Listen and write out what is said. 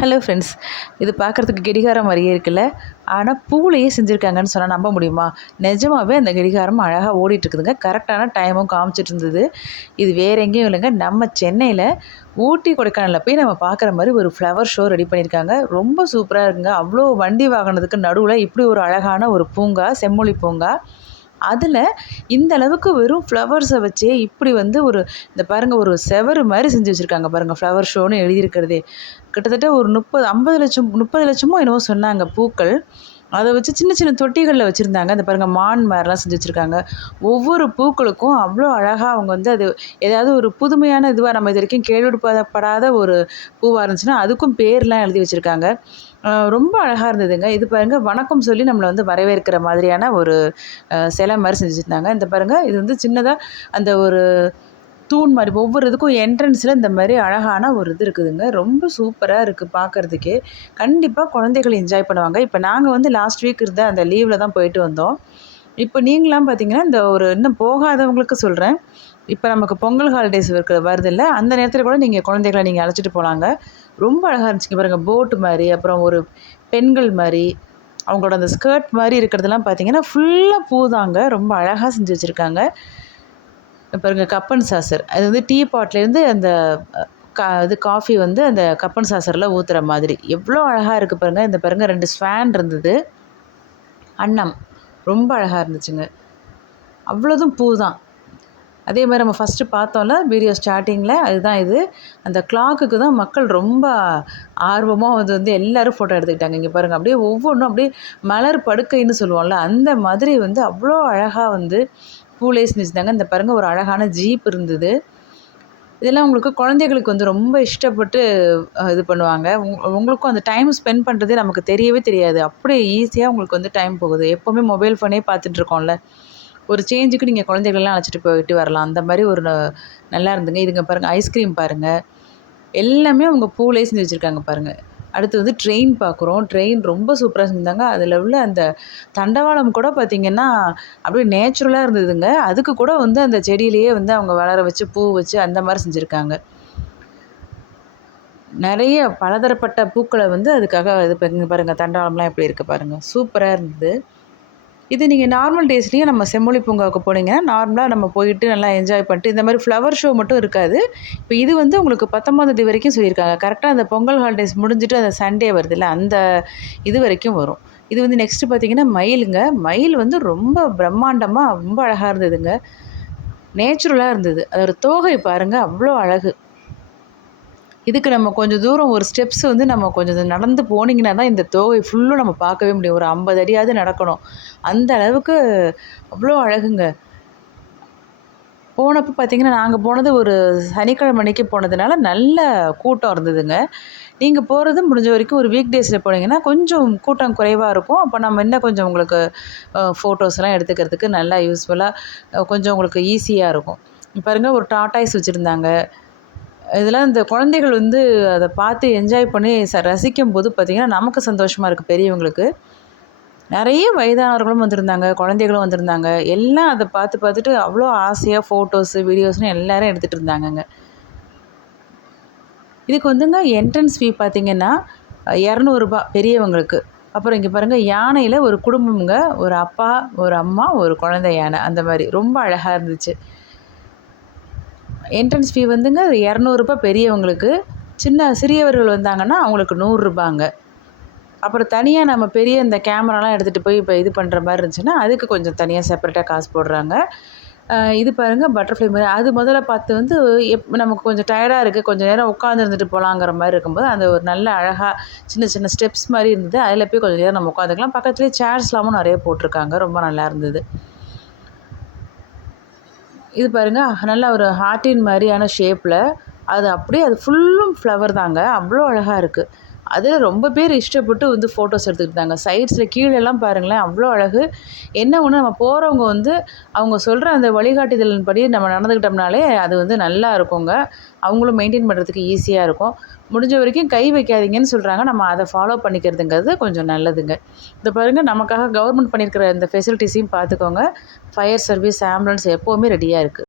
Hello friends இது பார்க்குறதுக்கு கடிகாரம் மாதிரியே இருக்குல்ல? ஆனால் பூலையே செஞ்சுருக்காங்கன்னு சொன்னால் நம்ப முடியுமா? நிஜமாகவே அந்த கடிகாரம் அழகாக ஓடிட்டுருக்குதுங்க. கரெக்டான டைமும் காமிச்சிட்டு இருந்தது இது வேறு எங்கேயும் இல்லைங்க. நம்ம சென்னையில் ஊட்டி கொடைக்கானலில் போய் நம்ம பார்க்குற மாதிரி ஒரு ஃப்ளவர் ஷோ ரெடி பண்ணியிருக்காங்க. ரொம்ப சூப்பராக இருக்குங்க. அவ்வளோ வண்டி வாகனத்துக்கு நடுவில் இப்படி ஒரு அழகான ஒரு பூங்கா செம்மொழி பூங்கா. அதில் இந்த அளவுக்கு வெறும் ஃப்ளவர்ஸை வச்சே இப்படி வந்து ஒரு இந்த பாருங்கள் ஒரு செவரு மாதிரி செஞ்சு வச்சுருக்காங்க பாருங்கள் ஃப்ளவர் ஷோன்னு எழுதியிருக்கிறதே. கிட்டத்தட்ட ஒரு முப்பது ஐம்பது லட்சம் முப்பது லட்சமோ என்னவோ சொன்னாங்க பூக்கள். அதை வச்சு சின்ன சின்ன தொட்டிகளில் வச்சுருந்தாங்க. அந்த பாருங்கள் மான் மாதிரிலாம் செஞ்சு வச்சுருக்காங்க. ஒவ்வொரு பூக்களுக்கும் அவ்வளோ அழகாக அவங்க வந்து அது ஏதாவது ஒரு புதுமையான இதுவாக நம்ம இது வரைக்கும் கேள்விப்படாத ஒரு பூவாக இருந்துச்சுன்னா அதுக்கும் பேர்லாம் எழுதி வச்சுருக்காங்க. ரொம்ப அழகாக இருந்ததுங்க. இது பாருங்கள் வணக்கம் சொல்லி நம்மளை வந்து வரவேற்கிற மாதிரியான ஒரு சிலை மாதிரி செஞ்சுருந்தாங்க இந்த பாருங்கள் இது வந்து சின்னதாக அந்த ஒரு தூண் மாதிரி ஒவ்வொரு இதுக்கும் என்ட்ரன்ஸில் இந்த மாதிரி அழகான ஒரு இது இருக்குதுங்க. ரொம்ப சூப்பராக இருக்குது பார்க்குறதுக்கே கண்டிப்பாக குழந்தைகள் என்ஜாய் பண்ணுவாங்க. இப்போ நாங்கள் வந்து லாஸ்ட் வீக் இருந்த அந்த லீவில் தான் போயிட்டு வந்தோம். இப்போ நீங்களாம் பார்த்தீங்கன்னா இந்த ஒரு இன்னும் போகாதவங்களுக்கு சொல்கிறேன் இப்போ நமக்கு பொங்கல் ஹாலிடேஸ் இருக்கிற வருது இல்லை அந்த நேரத்தில் கூட நீங்கள் குழந்தைகளை நீங்கள் அழைச்சிட்டு போகலாங்க ரொம்ப அழகாக இருந்துச்சுங்க பாருங்கள் போட்டு மாதிரி அப்புறம் ஒரு பெண்கள் மாதிரி அவங்களோட அந்த ஸ்கர்ட் மாதிரி இருக்கிறதெல்லாம் பார்த்தீங்கன்னா ஃபுல்லாக பூ தாங்க ரொம்ப அழகாக செஞ்சு வச்சுருக்காங்க. பாருங்க கப்பன் சாசர். அது வந்து டீ பாட்லேருந்து அந்த கா இது காஃபி வந்து அந்த கப்பன் சாசரில் ஊற்றுற மாதிரி. எவ்வளோ அழகாக இருக்குது பாருங்கள் இந்த பாருங்கள் ரெண்டு ஸ்வேன் இருந்தது. அன்னம். ரொம்ப அழகாக இருந்துச்சுங்க. அவ்வளோதும் பூ தான் அதே மாதிரி நம்ம ஃபஸ்ட்டு பார்த்தோம்ல வீடியோ ஸ்டார்டிங்கில் அதுதான் இது. அந்த கிளாக்குக்கு தான் மக்கள் ரொம்ப ஆர்வமாக வந்து வந்து எல்லோரும் ஃபோட்டோ எடுத்துக்கிட்டாங்க. இங்கே பாருங்கள் அப்படியே ஒவ்வொன்றும் அப்படியே மலர் படுக்கைன்னு சொல்லுவோம்ல அந்த மாதிரி வந்து அவ்வளோ அழகாக வந்து பூலேஸ் செஞ்சுருந்தாங்க இந்த பாருங்கள் ஒரு அழகான ஜீப் இருந்தது. இதெல்லாம் உங்களுக்கு குழந்தைகளுக்கு வந்து ரொம்ப இஷ்டப்பட்டு இது பண்ணுவாங்க. உங்களுக்கும் அந்த டைம் ஸ்பெண்ட் பண்ணுறதே நமக்கு தெரியவே தெரியாது. அப்படியே ஈஸியாக உங்களுக்கு வந்து டைம் போகுது. எப்போவுமே மொபைல் ஃபோனே பார்த்துட்ருக்கோம்ல ஒரு சேஞ்சுக்கு நீங்கள் குழந்தைகளெலாம் அழைச்சிட்டு போயிட்டு வரலாம். அந்த மாதிரி ஒரு நல்லா இருந்துங்க. இதுங்க பாருங்கள் ஐஸ்கிரீம் பாருங்கள் எல்லாமே அவங்க பூவிலே செஞ்சு வச்சுருக்காங்க பாருங்கள் அடுத்து வந்து ட்ரெயின் பார்க்குறோம் ட்ரெயின் ரொம்ப சூப்பராக இருந்தாங்க அதில் உள்ள அந்த தண்டவாளம் கூட பார்த்திங்கன்னா அப்படியே நேச்சுரலாக இருந்ததுங்க. அதுக்கு கூட வந்து அந்த செடியிலேயே வந்து அவங்க வளர வச்சு பூ வச்சு அந்த மாதிரி செஞ்சுருக்காங்க. நிறைய பலதரப்பட்ட பூக்களை வந்து அதுக்காக இது பாருங்கள் தண்டவாளம்லாம் எப்படி இருக்குது பாருங்கள் சூப்பராக இருந்தது. இது நீங்கள் நார்மல் டேஸ்லேயும் நம்ம செம்மொழி பூங்காவுக்கு போனீங்கன்னா நார்மலாக நம்ம போயிட்டு நல்லா என்ஜாய் பண்ணிட்டு இந்த மாதிரி ஃப்ளவர் ஷோ மட்டும் இருக்காது. இப்போ இது வந்து உங்களுக்கு பத்தொம்பதாந்தேதி வரைக்கும் சொல்லியிருக்காங்க. கரெக்டாக அந்த பொங்கல் ஹாலிடேஸ் முடிஞ்சுட்டு அந்த சண்டே வருதுல்ல அந்த இது வரைக்கும் வரும். இது வந்து நெக்ஸ்ட்டு பார்த்தீங்கன்னா மயிலுங்க. மயில் வந்து ரொம்ப பிரம்மாண்டமாக ரொம்ப அழகாக இருந்ததுங்க. நேச்சுரலாக இருந்தது. அதோட தோகை பாருங்கள் அவ்வளோ அழகு. இதுக்கு நம்ம கொஞ்சம் தூரம் ஒரு ஸ்டெப்ஸ் வந்து நம்ம கொஞ்சம் நடந்து போனீங்கன்னா தான் இந்த தோகை ஃபுல்லும் நம்ம பார்க்கவே முடியும். ஒரு ஐம்பது அடியாவது நடக்கணும். அந்த அளவுக்கு அவ்வளோ அழகுங்க. போனப்போ பார்த்தீங்கன்னா நாங்கள் போனது ஒரு சனிக்கிழமை அன்னைக்கு போனதுனால நல்ல கூட்டம் இருந்ததுங்க. நீங்கள் போகிறது முடிஞ்ச வரைக்கும் ஒரு வீக் டேஸில் போனீங்கன்னா கொஞ்சம் கூட்டம் குறைவாக இருக்கும். அப்போ நம்ம இன்னும் கொஞ்சம் உங்களுக்கு ஃபோட்டோஸ்லாம் எடுத்துக்கிறதுக்கு நல்லா யூஸ்ஃபுல்லாக கொஞ்சம் உங்களுக்கு ஈஸியாக இருக்கும். பாருங்கள் ஒரு டாட்டாய்ஸ் வச்சுருந்தாங்க. இதெல்லாம் இந்த குழந்தைகள் வந்து அதை பார்த்து என்ஜாய் பண்ணி ச ரசிக்கும் போது பார்த்திங்கன்னா நமக்கு சந்தோஷமாக இருக்குது பெரியவங்களுக்கு. நிறைய வயதானவர்களும் வந்திருந்தாங்க குழந்தைகளும் வந்திருந்தாங்க. எல்லாம் அதை பார்த்து பார்த்துட்டு அவ்வளோ ஆசையாக ஃபோட்டோஸு வீடியோஸ்னு எல்லோரும் எடுத்துகிட்டு இருந்தாங்கங்க. இதுக்கு வந்துங்க என்ட்ரன்ஸ் ஃபீ பார்த்திங்கன்னா இரநூறுபா பெரியவங்களுக்கு. அப்புறம் இங்கே பாருங்கள் யானையில் ஒரு குடும்பம்ங்க ஒரு அப்பா ஒரு அம்மா ஒரு குழந்தை யானை. அந்த மாதிரி ரொம்ப அழகாக இருந்துச்சு. என்ட்ரன்ஸ் ஃபீ வந்துங்க இரநூறுபா பெரியவங்களுக்கு. சின்ன சிறியவர்கள் வந்தாங்கன்னா அவங்களுக்கு நூறுரூபாங்க. அப்புறம் தனியாக நம்ம பெரிய இந்த கேமராலாம் எடுத்துகிட்டு போய் இப்போ இது பண்ணுற மாதிரி இருந்துச்சுன்னா அதுக்கு கொஞ்சம் தனியாக செப்பரேட்டாக காசு போடுறாங்க. இது பாருங்கள் பட்டர்ஃப்ளை மாதிரி. அது முதல்ல பார்த்து வந்து எப் நமக்கு கொஞ்சம் டயர்டாக இருக்குது கொஞ்சம் நேரம் உட்காந்து இருந்துட்டு போகலாங்கிற மாதிரி இருக்கும்போது அந்த ஒரு நல்ல அழகாக சின்ன சின்ன ஸ்டெப்ஸ் மாதிரி இருந்தது. அதில் போய் கொஞ்சம் நேரம் நம்ம உட்காந்துக்கலாம். பக்கத்துலேயே சேர்ஸ்லாமும் நிறைய போட்டிருக்காங்க. ரொம்ப நல்லா இருந்தது. இது பாருங்கள் நல்லா ஒரு ஹார்ட்டின் மாதிரியான ஷேப்பில் அது அப்படியே அது ஃபுல்லும் ஃப்ளவர் தாங்க. அவ்வளோ அழகாக இருக்குது அதில் ரொம்ப பேர் இஷ்டப்பட்டு வந்து ஃபோட்டோஸ் எடுத்துக்கிட்டாங்க. சைட்ஸில் கீழெல்லாம் பாருங்களேன் அவ்வளோ அழகு. என்ன ஒன்று நம்ம போகிறவங்க வந்து அவங்க சொல்கிற அந்த வழிகாட்டுதலின் படி நம்ம நடந்துக்கிட்டோம்னாலே அது வந்து நல்லா இருக்குங்க. அவங்களும் மெயின்டைன் பண்ணுறதுக்கு ஈஸியாக இருக்கும். முடிஞ்ச வரைக்கும் கை வைக்காதீங்கன்னு சொல்கிறாங்க நம்ம அதை ஃபாலோ பண்ணிக்கிறதுங்கிறது கொஞ்சம் நல்லதுங்க. இந்த பாருங்கள் நமக்காக கவர்மெண்ட் பண்ணியிருக்கிற இந்த ஃபெசிலிட்டிஸையும் பார்த்துக்கோங்க. ஃபயர் சர்வீஸ் ஆம்புலன்ஸ் எப்போவுமே ரெடியாக இருக்குது